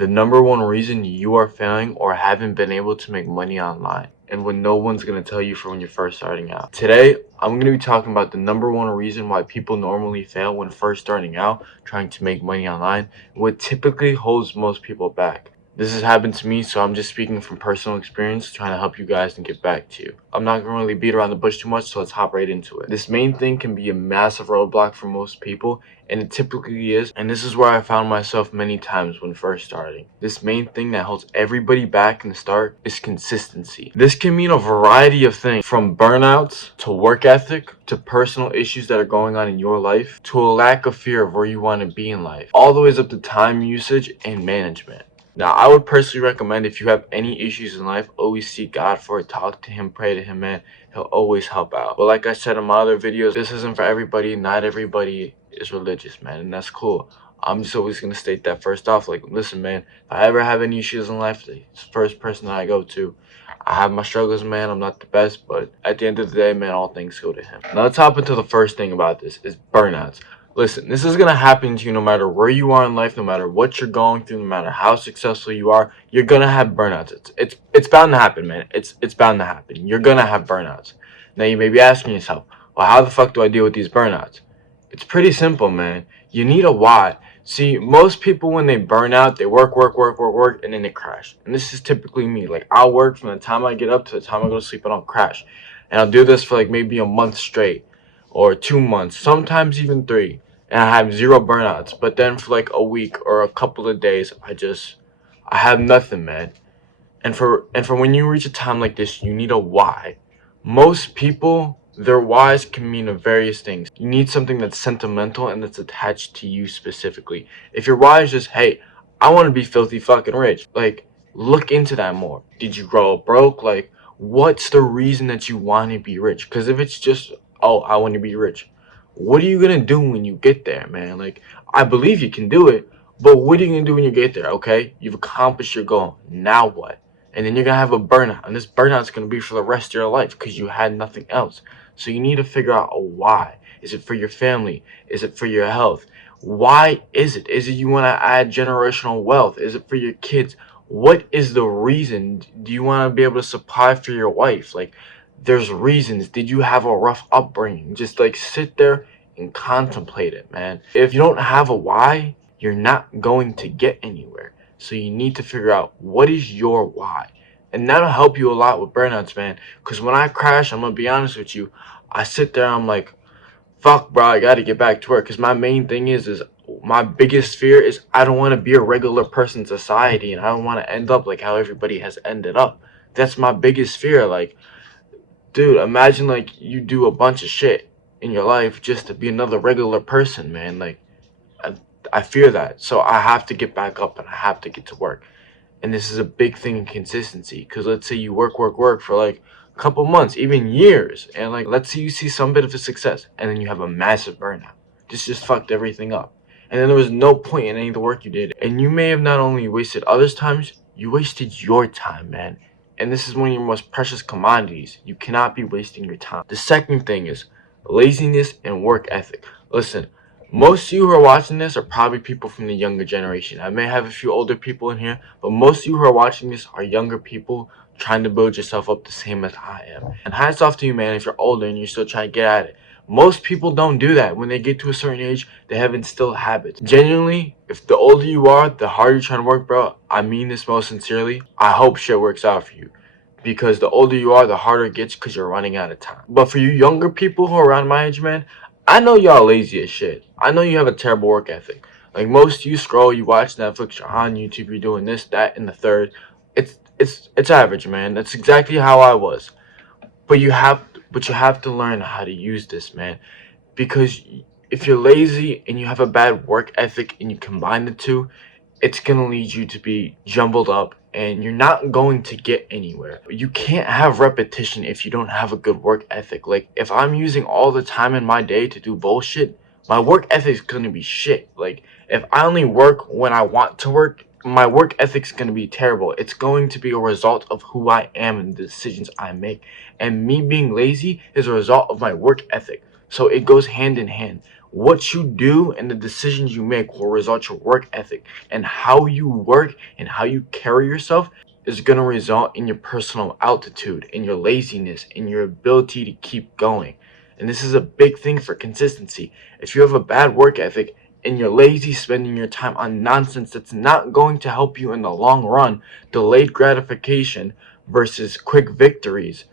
the number one reason you are failing or haven't been able to make money online, and when no one's going to tell you from when you're first starting out. Today, I'm going to be talking about the number one reason why people normally fail when first starting out trying to make money online, what typically holds most people back. This has happened to me, so I'm just speaking from personal experience, trying to help you guys and get back to you. I'm not going to really beat around the bush too much, so let's hop right into it. This main thing can be a massive roadblock for most people, and it typically is, and this is where I found myself many times when first starting. This main thing that holds everybody back in the start is consistency. This can mean a variety of things, from burnouts to work ethic to personal issues that are going on in your life to a lack of fear of where you want to be in life, all the way up to time usage and management. Now, I would personally recommend, if you have any issues in life, always seek God for it, talk to him, pray to him, man. He'll always help out. But like I said in my other videos, this isn't for everybody. Not everybody is religious, man, and that's cool. I'm just always going to state that first off. Like, listen, man, if I ever have any issues in life, the first person that I go to. I have my struggles, man. I'm not the best, but at the end of the day, man, all things go to him. Now, let's hop into the first thing about this, is burnouts. Listen, this is going to happen to you no matter where you are in life, no matter what you're going through, no matter how successful you are. You're going to have burnouts. It's bound to happen, man. It's bound to happen. You're going to have burnouts. Now, you may be asking yourself, well, how the fuck do I deal with these burnouts? It's pretty simple, man. You need a why. See, most people, when they burn out, they work, and then they crash. And this is typically me. Like, I'll work from the time I get up to the time I go to sleep, and I'll crash. And I'll do this for like maybe a month straight, or 2 months, sometimes even 3. And I have 0 burnouts. But then for like a week or a couple of days, I have nothing, man. And for when you reach a time like this, you need a why. Most people, their whys can mean various things. You need something that's sentimental and that's attached to you specifically. If your why is just, hey, I want to be filthy fucking rich, like, look into that more. Did you grow up broke? Like, what's the reason that you want to be rich? Because if it's just, oh, I want to be rich, what are you gonna do when you get there, man? Like, I believe you can do it, but what are you gonna do when you get there? Okay, you've accomplished your goal. Now what? And then you're gonna have a burnout, and this burnout's gonna be for the rest of your life because you had nothing else. So you need to figure out a why. Is it for your family? Is it for your health? Why is it? Is it you want to add generational wealth? Is it for your kids? What is the reason? Do you want to be able to supply for your wife? Like, there's reasons. Did you have a rough upbringing? Just like sit there and contemplate it, man. If you don't have a why, you're not going to get anywhere. So you need to figure out, what is your why? And that'll help you a lot with burnouts, man. Because when I crash, I'm going to be honest with you, I sit there, I'm like, fuck, bro, I got to get back to work. Because my main thing is my biggest fear is I don't want to be a regular person in society. And I don't want to end up like how everybody has ended up. That's my biggest fear. Like, dude, imagine like you do a bunch of shit in your life just to be another regular person, man. Like, I fear that. So I have to get back up and I have to get to work. And this is a big thing in consistency. Because let's say you work for like a couple months, even years. And like, let's say you see some bit of a success and then you have a massive burnout. Just fucked everything up. And then there was no point in any of the work you did. And you may have not only wasted others' times, you wasted your time, man. And this is one of your most precious commodities. You cannot be wasting your time. The second thing is laziness and work ethic. Listen, most of you who are watching this are probably people from the younger generation. I may have a few older people in here, but most of you who are watching this are younger people trying to build yourself up the same as I am. And hats off to you, man, if you're older and you're still trying to get at it. Most people don't do that. When they get to a certain age, they have instilled habits. Genuinely, if the older you are, the harder you're trying to work, bro, I mean this most sincerely, I hope shit works out for you. Because the older you are, the harder it gets because you're running out of time. But for you younger people who are around my age, man, I know y'all lazy as shit. I know you have a terrible work ethic. Like, most of you scroll, you watch Netflix, you're on YouTube, you're doing this, that, and the third. It's average, man. That's exactly how I was. But you have to learn how to use this, man. Because if you're lazy and you have a bad work ethic and you combine the two, it's going to lead you to be jumbled up and you're not going to get anywhere. You can't have repetition if you don't have a good work ethic. Like, if I'm using all the time in my day to do bullshit, my work ethic is going to be shit. Like, if I only work when I want to work, my work ethic is going to be terrible. It's going to be a result of who I am and the decisions I make. And me being lazy is a result of my work ethic. So it goes hand in hand. What you do and the decisions you make will result your work ethic, and how you work and how you carry yourself is going to result in your personal altitude, in your laziness, in your ability to keep going. And this is a big thing for consistency. If you have a bad work ethic and you're lazy spending your time on nonsense that's not going to help you in the long run, delayed gratification versus quick victories,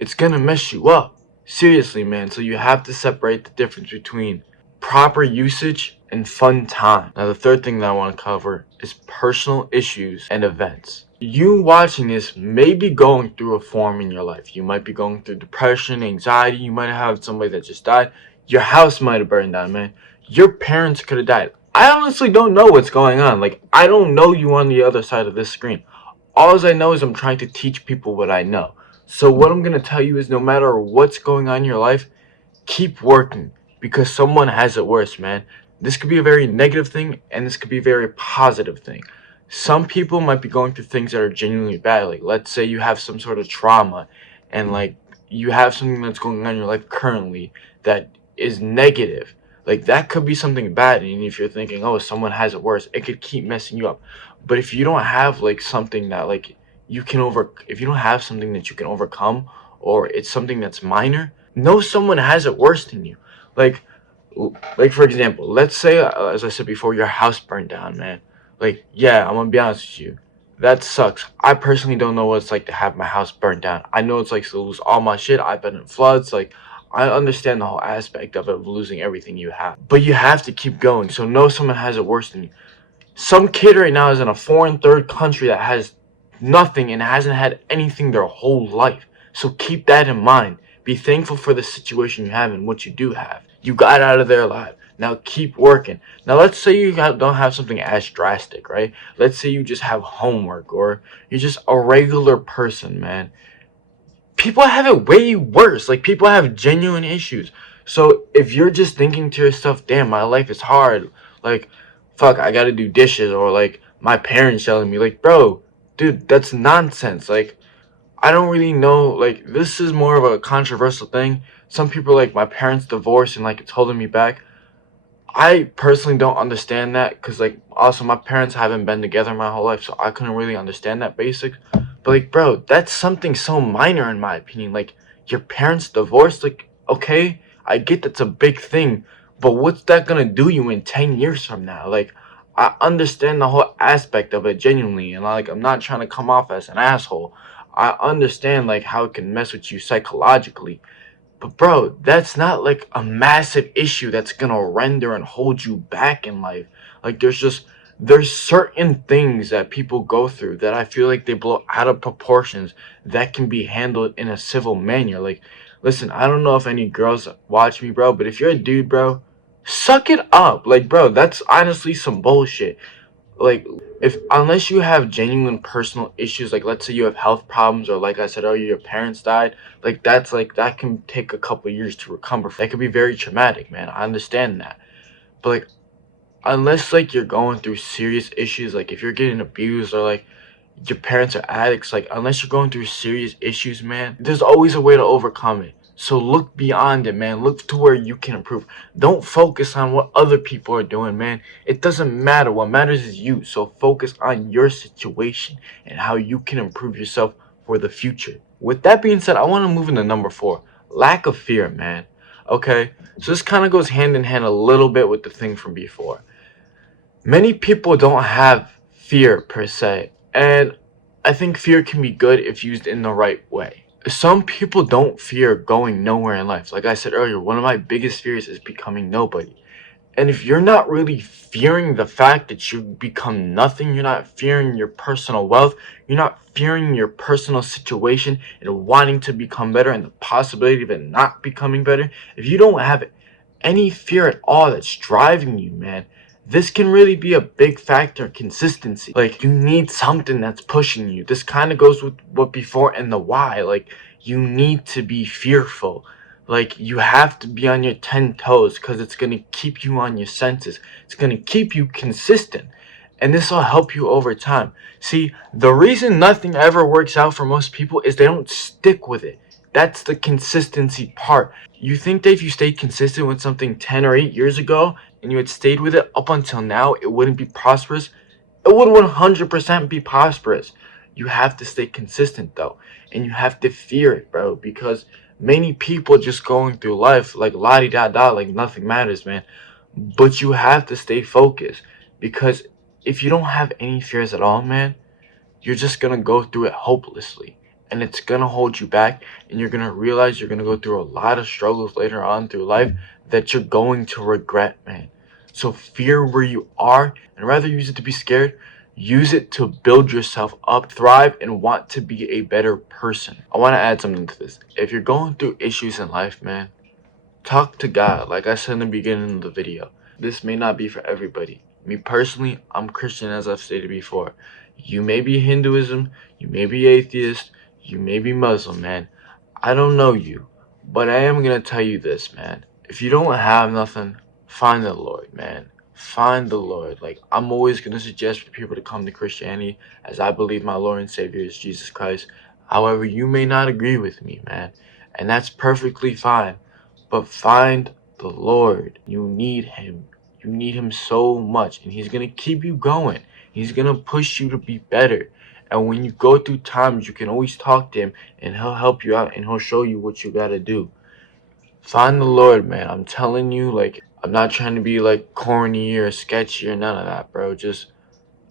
it's going to mess you up. Seriously, man. So you have to separate the difference between proper usage and fun time. Now, the third thing that I want to cover is personal issues and events. You watching this may be going through a form in your life. You might be going through depression, anxiety. You might have somebody that just died. Your house might have burned down, man. Your parents could have died. I honestly don't know what's going on. Like, I don't know you on the other side of this screen. All I know is I'm trying to teach people what I know. So what I'm going to tell you is, no matter what's going on in your life, keep working, because someone has it worse, man. This could be a very negative thing, and this could be a very positive thing. Some people might be going through things that are genuinely bad. Like, let's say you have some sort of trauma, and like you have something that's going on in your life currently that is negative. Like, that could be something bad, and if you're thinking, oh, someone has it worse, it could keep messing you up. But if you don't have like something that like you can if you don't have something that you can overcome, or it's something that's minor, know someone has it worse than you. Like for example, let's say, as I said before, your house burned down, man. Like, yeah, I'm gonna be honest with you, that sucks. I personally don't know what it's like to have my house burned down. I know it's like to lose all my shit. I've been in floods. Like, I understand the whole aspect of it, of losing everything you have, but you have to keep going. So know someone has it worse than you. Some kid right now is in a foreign third country that has nothing and hasn't had anything their whole life. So keep that in mind. Be thankful for the situation you have and what you do have. You got out of there alive. Now keep working. Now let's say you don't have something as drastic, right? Let's say you just have homework, or you're just a regular person, man. People have it way worse. Like, people have genuine issues. So if you're just thinking to yourself, damn, my life is hard, like, fuck, I gotta do dishes, or like my parents yelling at me, like, bro, dude, that's nonsense. Like, I don't really know, like, this is more of a controversial thing. Some people are like, my parents divorced and like it's holding me back. I personally don't understand that, because like, also, my parents haven't been together my whole life, so I couldn't really understand that basic. But like, bro, that's something so minor in my opinion. Like, your parents divorced, like, okay, I get that's a big thing, but what's that gonna do you in 10 years from now? Like, I understand the whole aspect of it genuinely, and like, I'm not trying to come off as an asshole. I understand like how it can mess with you psychologically. But bro, that's not like a massive issue that's gonna render and hold you back in life. Like, there's certain things that people go through that I feel like they blow out of proportions, that can be handled in a civil manner. Like, listen, I don't know if any girls watch me, bro, but if you're a dude, bro, suck it up. Like, bro, that's honestly some bullshit. Like, if unless you have genuine personal issues, like let's say you have health problems, or like I said earlier, your parents died, like that's like, that can take a couple years to recover. That could be very traumatic, man. I understand that. But like, unless like you're going through serious issues, like if you're getting abused, or like your parents are addicts, like unless you're going through serious issues, man, there's always a way to overcome it. So look beyond it, man. Look to where you can improve. Don't focus on what other people are doing, man. It doesn't matter. What matters is you. So focus on your situation and how you can improve yourself for the future. With that being said, I want to move into number 4. Lack of fear, man. Okay, so this kind of goes hand in hand a little bit with the thing from before. Many people don't have fear per se, and I think fear can be good if used in the right way. Some people don't fear going nowhere in life. Like I said earlier, one of my biggest fears is becoming nobody. And if you're not really fearing the fact that you become nothing, you're not fearing your personal wealth, you're not fearing your personal situation and wanting to become better and the possibility of it not becoming better, if you don't have any fear at all that's driving you, man, this can really be a big factor in consistency. Like, you need something that's pushing you. This kind of goes with what before and the why. Like, you need to be fearful. Like, you have to be on your 10 toes, because it's going to keep you on your senses. It's going to keep you consistent. And this will help you over time. See, the reason nothing ever works out for most people is they don't stick with it. That's the consistency part. You think that if you stayed consistent with something 10 or 8 years ago and you had stayed with it up until now, it wouldn't be prosperous? It would 100% be prosperous. You have to stay consistent though, and you have to fear it, bro, because many people just going through life like la-di-da-da, like nothing matters, man. But you have to stay focused, because if you don't have any fears at all, man, you're just gonna go through it hopelessly, and it's gonna hold you back, and you're gonna realize you're gonna go through a lot of struggles later on through life that you're going to regret, man. So fear where you are, and rather use it to be scared, use it to build yourself up, thrive, and want to be a better person. I want to add something to this. If you're going through issues in life, man, talk to God, like I said in the beginning of the video. This may not be for everybody. Me personally, I'm Christian, as I've stated before. You may be Hinduism, you may be atheist, you may be Muslim, man. I don't know you, but I am gonna tell you this, man. If you don't have nothing, find the Lord, man. Find the Lord. Like, I'm always gonna suggest for people to come to Christianity, as I believe my Lord and Savior is Jesus Christ. However, you may not agree with me, man, and that's perfectly fine. But find the Lord. You need him. You need him so much, and he's gonna keep you going. He's gonna push you to be better. And when you go through times, you can always talk to him, and he'll help you out, and he'll show you what you gotta do. Find the Lord, man. I'm telling you, like, I'm not trying to be like corny or sketchy or none of that, bro. Just,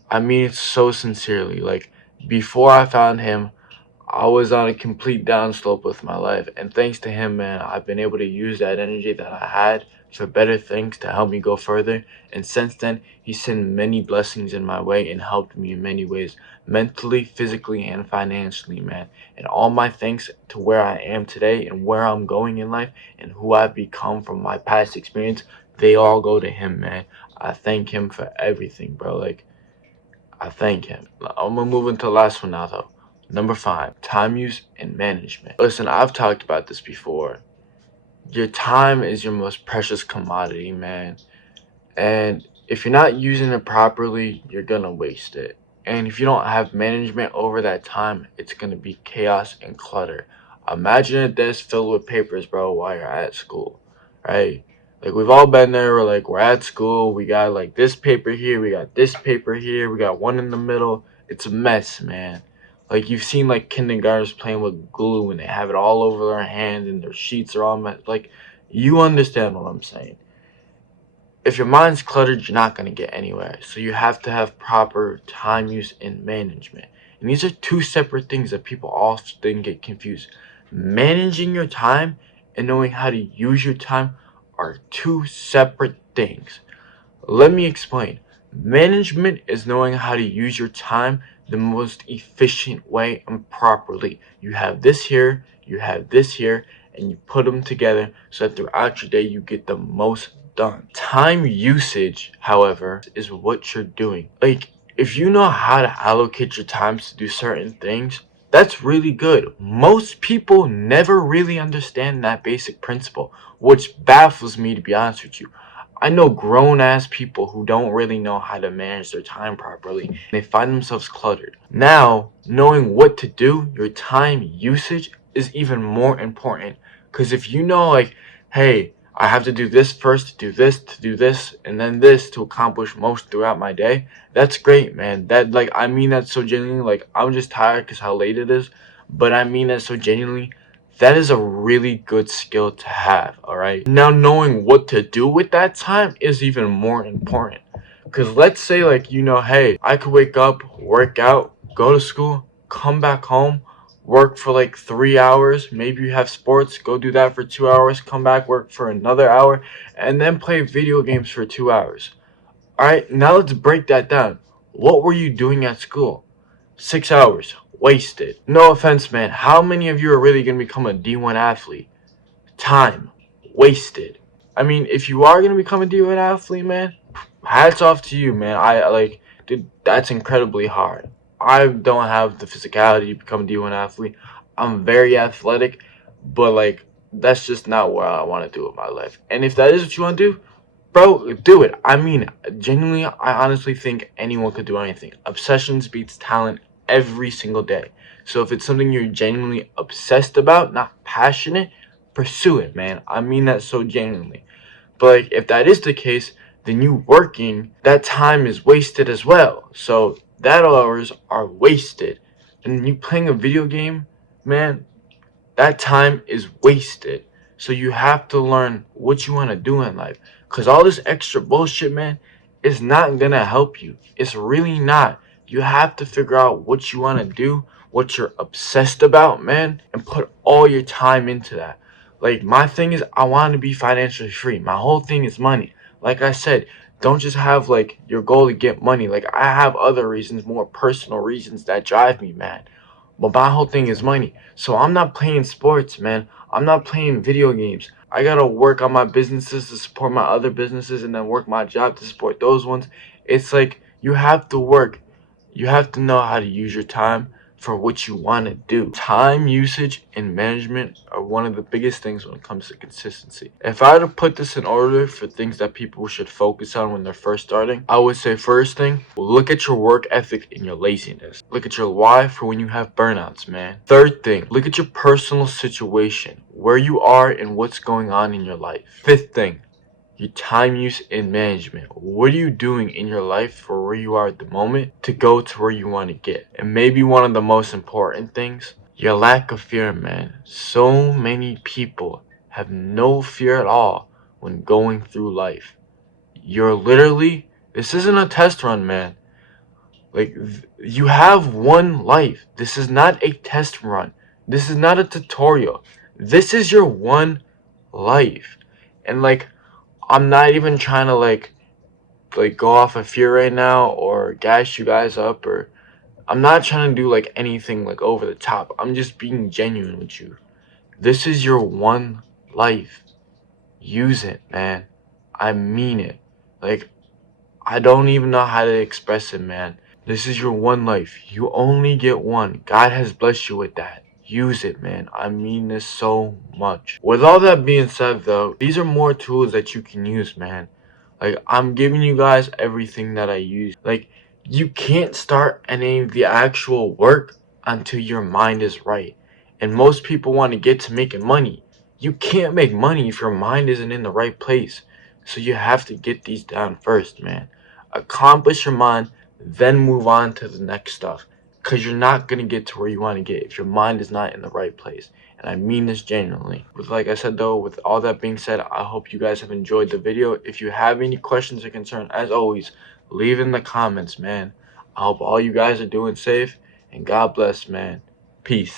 I mean it so sincerely. Like, before I found him, I was on a complete downslope with my life, and thanks to him, man, I've been able to use that energy that I had for better things to help me go further. And since then, he sent many blessings in my way and helped me in many ways, mentally, physically, and financially, man. And all my thanks to where I am today and where I'm going in life and who I've become from my past experience, they all go to him, man. I thank him for everything, bro. Like, I thank him. I'm gonna move into the last one now, though. Number 5, time use and management. Listen, I've talked about this before. Your time is your most precious commodity, man. And if you're not using it properly, you're gonna waste it. And if you don't have management over that time, it's gonna be chaos and clutter. Imagine a desk filled with papers, bro, while you're at school, right? Like, we've all been there. We're like, we're at school, we got like this paper here, we got this paper here, we got one in the middle. It's a mess, man. Like, you've seen like kindergartners playing with glue and they have it all over their hands and their sheets are all messed. Like, you understand what I'm saying. If your mind's cluttered, you're not going to get anywhere. So you have to have proper time use and management. And these are two separate things that people often get confused. Managing your time and knowing how to use your time are two separate things. Let me explain. Management is knowing how to use your time the most efficient way and properly. You have this here, you have this here, and you put them together so that throughout your day you get the most done. Time usage, however, is what you're doing. Like, if you know how to allocate your time to do certain things, that's really good. Most people never really understand that basic principle, which baffles me, to be honest with you. I know grown-ass people who don't really know how to manage their time properly, and they find themselves cluttered. Now, knowing what to do, your time usage is even more important. Because if you know, like, hey, I have to do this first, to do this, and then this to accomplish most throughout my day, that's great, man. That, like, I mean that so genuinely. Like, I'm just tired because how late it is, but I mean that so genuinely. That is a really good skill to have, alright? Now, knowing what to do with that time is even more important. Because let's say, like, you know, hey, I could wake up, work out, go to school, come back home, work for like 3 hours. Maybe you have sports, go do that for 2 hours, come back, work for another hour, and then play video games for 2 hours. Alright, now let's break that down. What were you doing at school? 6 hours. Wasted. No offense, man. How many of you are really going to become a D1 athlete? Time. Wasted. I mean, if you are going to become a D1 athlete, man, hats off to you, man. Dude, that's incredibly hard. I don't have the physicality to become a D1 athlete. I'm very athletic, but, like, that's just not what I want to do with my life. And if that is what you want to do, bro, do it. I mean, genuinely, I honestly think anyone could do anything. Obsessions beats talent every single day. So if it's something you're genuinely obsessed about, not passionate, pursue it, man. I mean that so genuinely. But like, if that is the case, then you working, that time is wasted as well. So that hours are wasted. And you playing a video game, man, that time is wasted. So you have to learn what you want to do in life. Because all this extra bullshit, man, is not going to help you. It's really not. You have to figure out what you want to do, what you're obsessed about, man, and put all your time into that. Like, my thing is, I want to be financially free. My whole thing is money. Like I said, don't just have, like, your goal to get money. Like, I have other reasons, more personal reasons that drive me, man. But my whole thing is money. So I'm not playing sports, man. I'm not playing video games. I gotta work on my businesses to support my other businesses and then work my job to support those ones. It's like you have to work. You have to know how to use your time for what you want to do. Time usage and management are one of the biggest things when it comes to consistency. If I had to put this in order for things that people should focus on when they're first starting, I would say first thing, look at your work ethic and your laziness. Look at your why for when you have burnouts, man. Third thing, look at your personal situation, where you are and what's going on in your life. Fifth thing, your time use and management. What are you doing in your life for where you are at the moment to go to where you want to get? And maybe one of the most important things, your lack of fear, man. So many people have no fear at all when going through life. You're literally, this isn't a test run, man. Like, you have one life. This is not a test run. This is not a tutorial. This is your one life. And like, I'm not even trying to like go off of fear right now or gas you guys up, or I'm not trying to do like anything like over the top. I'm just being genuine with you. This is your one life. Use it, man. I mean it. Like, I don't even know how to express it, man. This is your one life. You only get one. God has blessed you with that. Use it, man. I mean this so much. With all that being said, though, these are more tools that you can use, man. Like, I'm giving you guys everything that I use. Like, you can't start any of the actual work until your mind is right. And most people want to get to making money. You can't make money if your mind isn't in the right place. So you have to get these down first, man. Accomplish your mind, then move on to the next stuff. Because you're not going to get to where you want to get if your mind is not in the right place. And I mean this genuinely. Like I said, though, with all that being said, I hope you guys have enjoyed the video. If you have any questions or concerns, as always, leave in the comments, man. I hope all you guys are doing safe. And God bless, man. Peace.